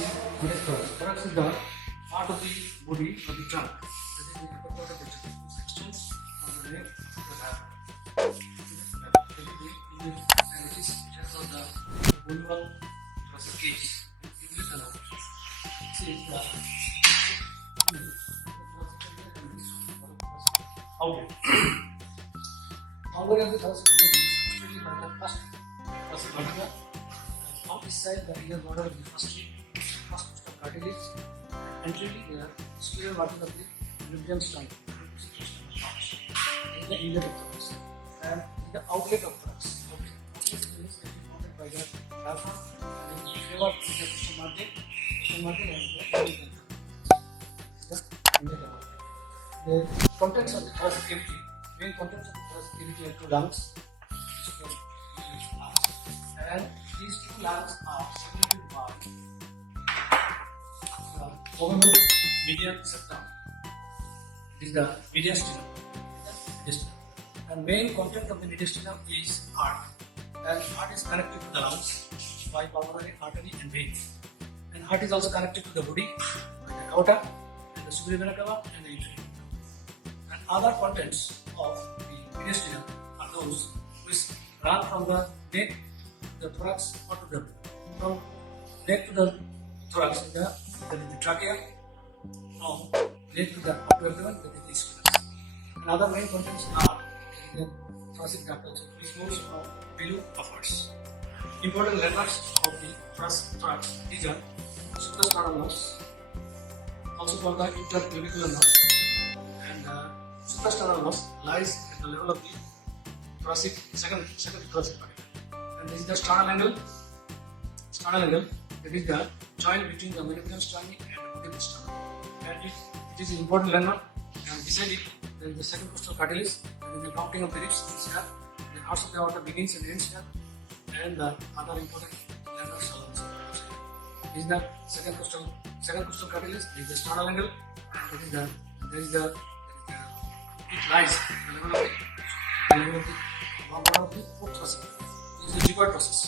Thorax is the part of the body of the trunk. That is the upper part of the trunk. It extends from the neck to the back. And it has got the vulval thoracic cage. This is the outlet. Outlet of the thoracic cage is constituted by the first thoracic vertebra. On this side, the inner border of the first cartilage, and anteriorly there superior vertebra of the median sternum in the inlet of thorax, and the outlet of thorax. Outlet is supported by the diaphragm and is favored with the custom margin and the inlet of the contents of the thoracic cavity. Main contents of the thoracic cavity are two lungs, and these two lungs are separated by the median septum. This is the mediastinum. And main content of the mediastinum is heart. And heart is connected to the lungs by pulmonary artery and veins. And heart is also connected to the body by the aorta and the superior vena cava and the inferior. And other contents of the mediastinum are those which run from the neck to the thorax or to the from neck to the thorax. There is the trachea, from neck to the upper abdomen, that is the squamous. And other main contents are the thoracic duct also, which moves from below upwards. Important landmarks of the thorax is the suprasternal nerves, also called the interclavicular nerves, and the suprasternal nerves lies at the level of the thoracic second thoracic vertebra. And this is the sternal angle. Sternal angle, that is the joint between the median sternum and the podial sternum. And it is an important landmark. And beside it, there is the second costal cartilage. That is the mounting of the ribs is here. The arch of the aorta begins and ends here. And the other important landmarks are also here. This is the second costal cartilage. This is the sternal angle. And it lies at the level of the fourth thoracic. This is the gygoid process.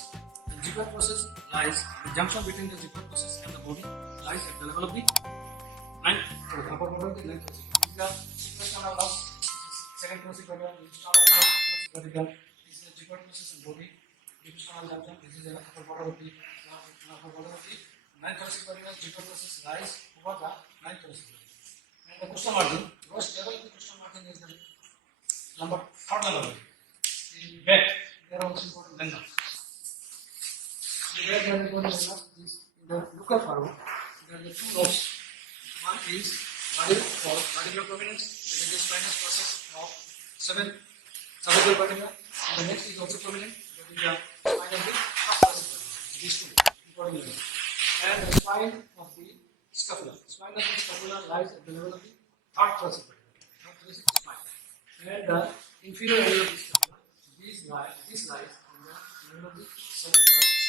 The gygoid process lies, the junction between the gygoid process and the body lies at the level of the ninth, upper border of the ninth thoracic. This is the suprasternal nerve, second thoracic vertebra, this is sternal thoracic vertebra, this is the gygoid process and body, sternal junction, this is the upper border of the ninth thoracic vertebra, gygoid process lies over the ninth thoracic vertebra. And the costal margin, lowest level of the costal margin is the third level. The back, there are also important landmarks. The back there is important landmarks is in the buccal furrow. There are the two lobes. One is vertebral prominence, that is the spinous process of 7 cervical vertebra. And the next is also prominent, that is the spine of the first thoracic vertebra. These two important landmarks. And the spine of the scapula. Spine of the scapula lies at the level of the third thoracic vertebra. Third thoracic spine. And the inferior area of the scapula, this lies on the level of the seventh thoracic.